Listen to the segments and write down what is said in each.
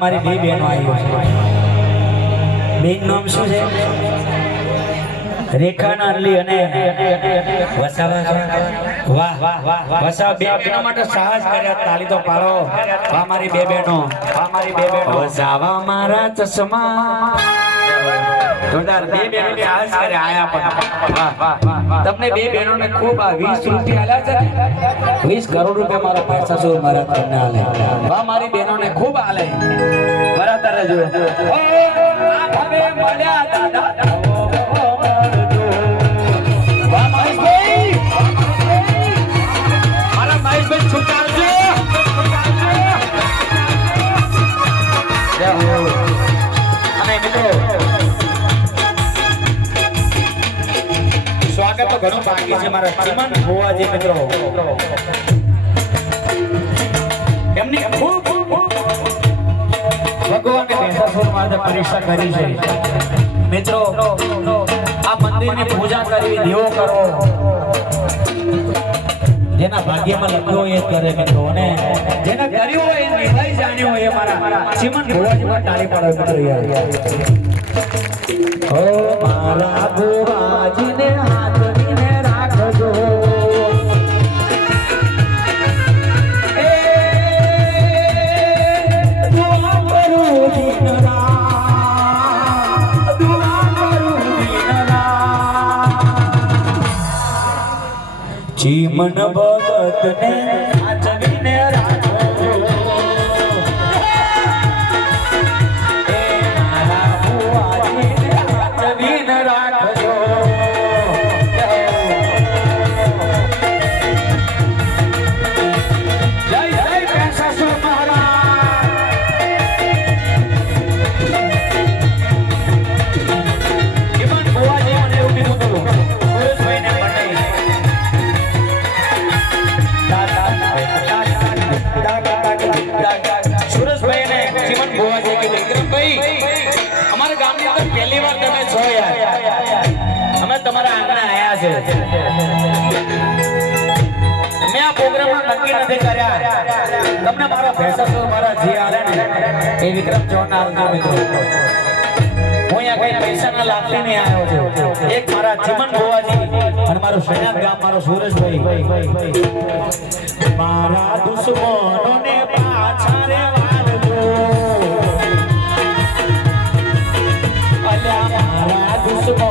મારી બે બહેનો આવી છે. બેન નામ શું છે? રેખા નાનલી અને વસાવા. વાહ વાહ વાહ. વસાવા બે બહેનો માટે સાહસ કર્યા. તાલી તો પાડો. વાહ મારી બે બહેનો. વાહ મારી બે બહેનો. વસાવા મારા ચશ્મા. જોરદાર. બે બહેનો સાહસ કર્યા. આયા પણ વાહ વાહ વાહ. તમને બે બહેનોને ખૂબ આ 20 રૂપિયા આલ્યા છે. 20 કરોડ રૂપિયા મારા પૈસા શું મારા તમને આલે. વાહ મારી બહેનોને ખૂબ આલે. બરાબર જો. ઓ આ હવે મળ્યા દાદા. સ્વાગત તો ઘણું બાકી છે મારા ચીમન ભુવાજી મિત્રો. એમની ખૂબ ભગવાનને મહેસાસુર માટે પરીક્ષા કરી છે મિત્રો. આ મંદિરની પૂજા કરવી, દેવો કરવો, જેના ભાગ્યમાં લખ્યો હોય એ કરે મિત્રો, અને જેના કર્યું હોય એ નિભાઈ જાણ્યું હોય એ મારા ચીમન ભુવાજી પર તાળી પાડો મિત્રો. યાર ઓ મારા ભુવાજીને હાથવીને રાખજો. એ દુઆ કરું દિન રાત, દુઆ કરું દિન રાત. ચીમન ભગતને હાથવીને રાખજો. તમારા આંગણે આયા છે. મેં આ પ્રોગ્રામમાં નક્કી નથી કર્યા. તમને મારા ભેસાસુર મારા જે આલે ને એ વિક્રમ ચૌહાણ આવજો મિત્રો. હું અહીંયા કઈ પૈસાના લાભથી નહીં આવ્યો છું. એક મારા ચીમન ભુવાજી અને મારું શહેનાથ ગામ મારો સુરેશભાઈ. મારા દુશ્મનોને પાછા રે વાળજો. અલ્યા મારા દુશ્મનો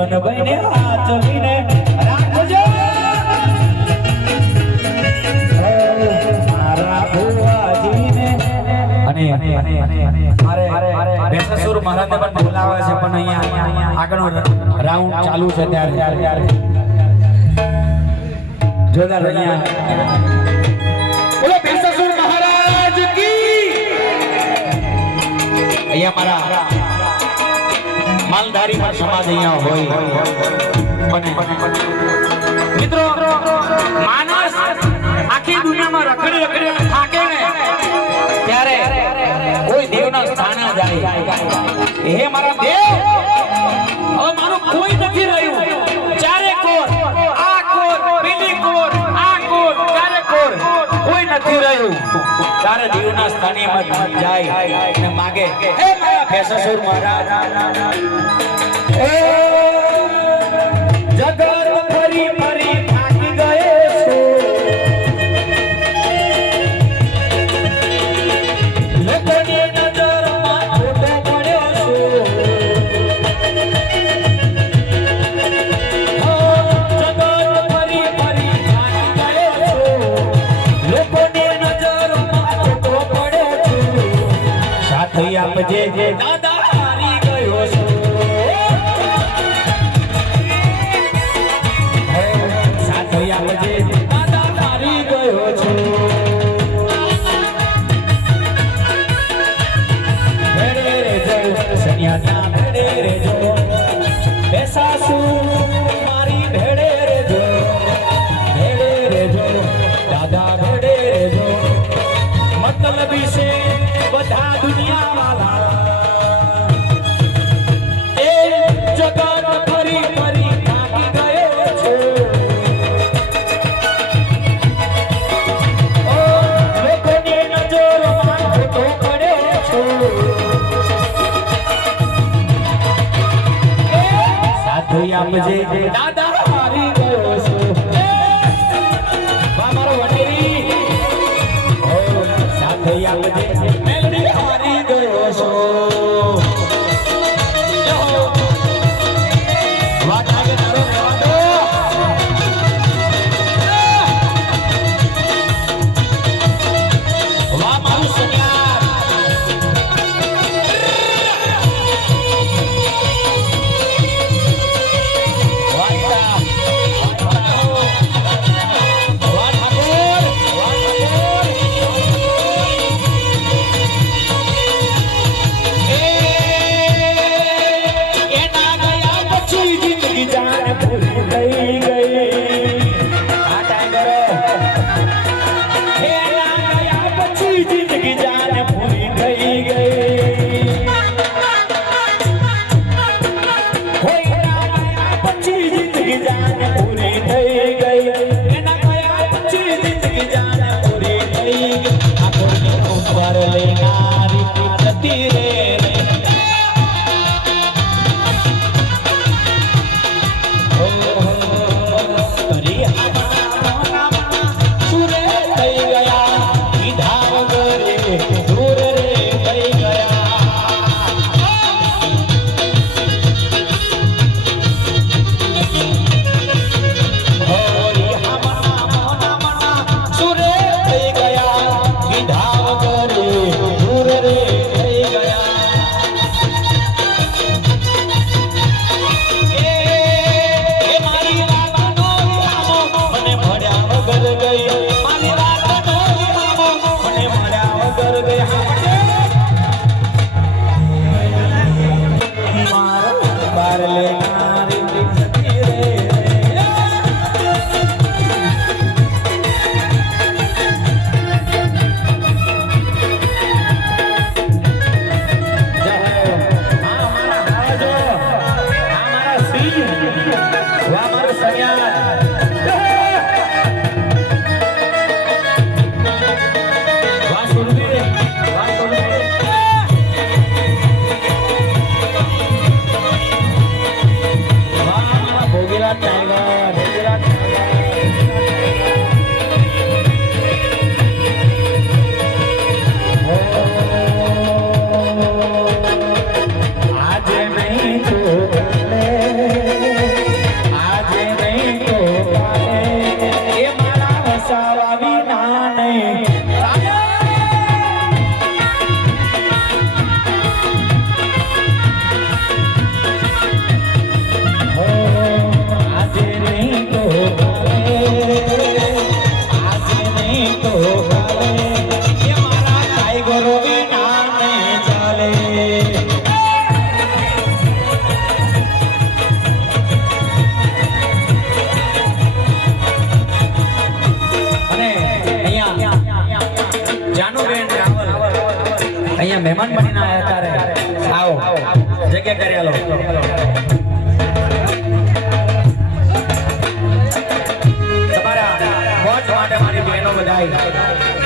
મન બને હાચવીને રાખજો. મારા ભુવાજીને અને મારે ભેસાસુર મહારાજને પણ બોલાવે છે, પણ અહીંયા આગળનો રાઉન્ડ ચાલુ છે ત્યારે જોરદાર અહીંયા બોલો ભેસાસુર મહારાજ કી. અહીંયા મારા માલધારી પર સમાજ અહીંયા હોય. મિત્રો માણસ આખી દુનિયામાં રખડી રખડી થાકે ને ત્યારે કોઈ દેવના સ્થાને જાય. હે મારા દેવ, હવે મારું કોઈ નથી રહ્યું. ચારે કોર, આ કોર, પેલી કોર, આ કોર, ચારે કોર, કોઈ નથી રહ્યું. તારે દેવના સ્થાને જાય અને માગે, હે મારા ભેસાસુર મહારાજ, જગત ફરી ફરી થાકી ગયો છું. લોકોની નજરમાં ખોટો પડ્યો છું. જગત ફરી ફરી થાકી ગયો છું. લોકોની નજરમાં ખોટો પડ્યો છું. સાથ આપજે દાદા, હારી ગયો છું. ભેસાસુર મારી ભેડે રેજો, ભેડે રેજો. આપજે દાદા હારી ગયો છું વા મારો વટેરી ઓ સાથે આપજે મેલડી હારી ગયો છું વાત આગે તારો રહેવા દો વા મારું સન્યાર અહીંયા મહેમાન બનીને આયા તારે આવો જગ્યા કરી આલો તમારા મોજ માટે મારી બહેનો બધાઈ